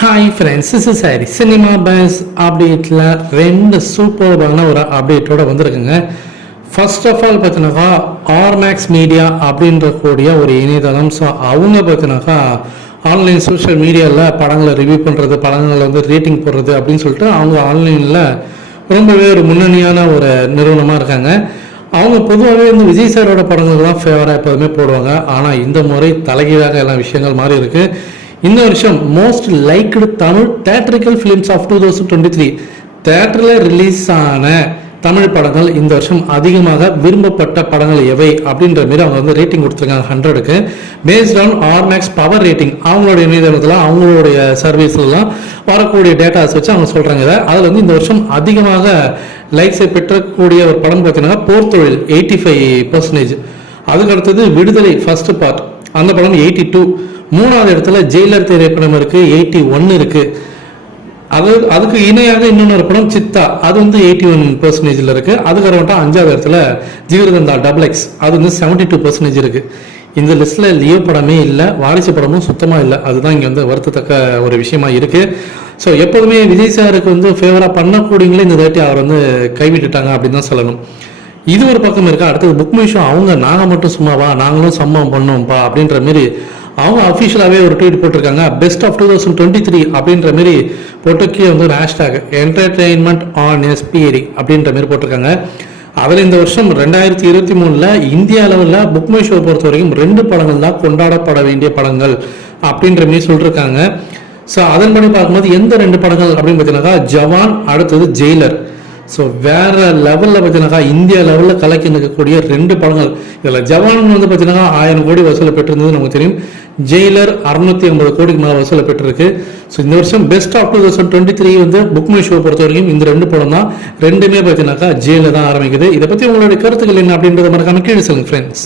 Hi friends is sorry cinema base அப்டேட்டில் ரெண்டு சூப்பர்பான ஒரு அப்டேட்டோட வந்திருக்குங்க. ஃபர்ஸ்ட் ஆஃப் ஆல் பார்த்தினாக்கா ஆர்மேக்ஸ் மீடியா அப்படின்ற கூடிய ஒரு இணையதளம். ஸோ அவங்க பார்த்தினாக்கா ஆன்லைன் சோஷியல் மீடியாவில் படங்களை ரிவ்யூ பண்ணுறது படங்களை வந்து ரேட்டிங் போடுறது அப்படின்னு சொல்லிட்டு அவங்க ஆன்லைனில் ரொம்பவே ஒரு முன்னணியான ஒரு நிறுவனமாக இருக்காங்க. அவங்க பொதுவாகவே வந்து விஜய் சாரோட படங்களுக்கு தான் ஃபேவராக எப்போதுமே போடுவாங்க. ஆனால் இந்த முறை தலைகீழாக எல்லா விஷயங்கள் மாறி இருக்குது இந்த வருஷம் most liked Tamil theatrical films of two thousand twenty three தேட்டரில் ரிலீஸ் ஆன தமிழ் படங்கள் இந்த வருஷம் அதிகமாக விரும்பப்பட்ட படங்கள் எவை அப்படின்ற மாதிரி அவங்க வந்து ரேட்டிங் கொடுத்துருக்காங்க ஹண்ட்ரடுக்கு based on Ormax power rating அவங்களுடைய இணையதளத்தில் அவங்களுடைய சர்வீஸ்லாம் வரக்கூடிய டேட்டாஸ் வச்சு அவங்க சொல்கிறாங்க இதை அதில் வந்து இந்த வருஷம் அதிகமாக லைக்ஸை பெற்றக்கூடிய ஒரு படம் பார்த்தீங்கன்னா போர்த்தொழில் எயிட்டி ஃபைவ் பர்சன்டேஜ் அதுக்கு அடுத்தது விடுதலை ஃபர்ஸ்ட் பார்ட் அந்த படம் எயிட்டி டூ மூணாவது இடத்துல ஜெயிலர் திரைப்படம் இருக்கு எயிட்டி ஒன் இருக்கு. அது அதுக்கு இணையாக இன்னொரு படம் சித்தா. அது வந்து எயிட்டி ஒன் பெர்சன்டேஜில் இருக்கு. அதுக்கு மட்டும் அஞ்சாவது இடத்துல ஜீவரதந்தா டபுள் எக்ஸ் அது வந்து செவன்டி டூ பர்சன்டேஜ் இருக்கு. இந்த லிஸ்ட்ல லியோ படமே இல்லை வாரிசு படமும் சுத்தமாக இல்லை. அதுதான் இங்கே வந்து வருத்தத்தக்க ஒரு விஷயமா இருக்கு. ஸோ எப்போதுமே விஜய் சாருக்கு வந்து ஃபேவரா பண்ணக்கூடியங்களே இந்த தாட்டி அவர் வந்து கைவிட்டுட்டாங்க அப்படின்னு தான் சொல்லணும். இது ஒரு பக்கம் இருக்கா? அடுத்தது புக் மிஷோ அவங்க நாங்கள் மட்டும் சும்மாவா? நாங்களும் சம்பவம் பண்ணோம்ப்பா அப்படின்ற மாதிரி அவங்க அஃபிஷியலாகவே ஒரு ட்வீட் போட்டிருக்காங்க. Best of two thousand twenty three அப்படின்ற மாதிரி போட்டு வந்து ஒரு ஹேஷ்டாக் என்டர்டெயின்மெண்ட் ஆன் எஸ்பிஎரி அப்படின்ற மாதிரி போட்டிருக்காங்க. அதில் இந்த வருஷம் ரெண்டாயிரத்தி இருபத்தி மூணில் இந்திய அளவில் புக் மை ஷோ பொறுத்த வரைக்கும் ரெண்டு படங்கள் தான் கொண்டாடப்பட வேண்டிய படங்கள் அப்படின்ற மாதிரி சொல்லியிருக்காங்க ஸோ அதன்படி பார்க்கும்போது எந்த ரெண்டு படங்கள் அப்படின்னு பார்த்தீங்கன்னாக்கா ஜவான் அடுத்தது ஜெயிலர். ஸோ வேற லெவலில் பார்த்தீங்கன்னாக்கா இந்தியா லெவலில் கலக்கி நிற்கக்கூடிய ரெண்டு படங்கள் இதில் ஜவான் வந்து பார்த்தீங்கன்னா ஆயிரம் கோடி வசூலை பெற்றிருந்தது நமக்கு தெரியும். ஜெயிலர் அறுநூத்தி ஐம்பது கோடிக்கு மேலே வசூலை பெற்றிருக்கு. ஸோ இந்த வருஷம் best of two thousand twenty three வந்து புக் மை ஷோ பொறுத்த வரைக்கும் இந்த ரெண்டு படம் தான். ரெண்டுமே பார்த்தீங்கன்னாக்கா ஜெயிலில் தான் ஆரம்பிக்குது. இதை பற்றி உங்களுடைய கருத்துக்கள் என்ன அப்படின்றத மறக்காம கீழே சொல்லுங்க ஃப்ரெண்ட்ஸ்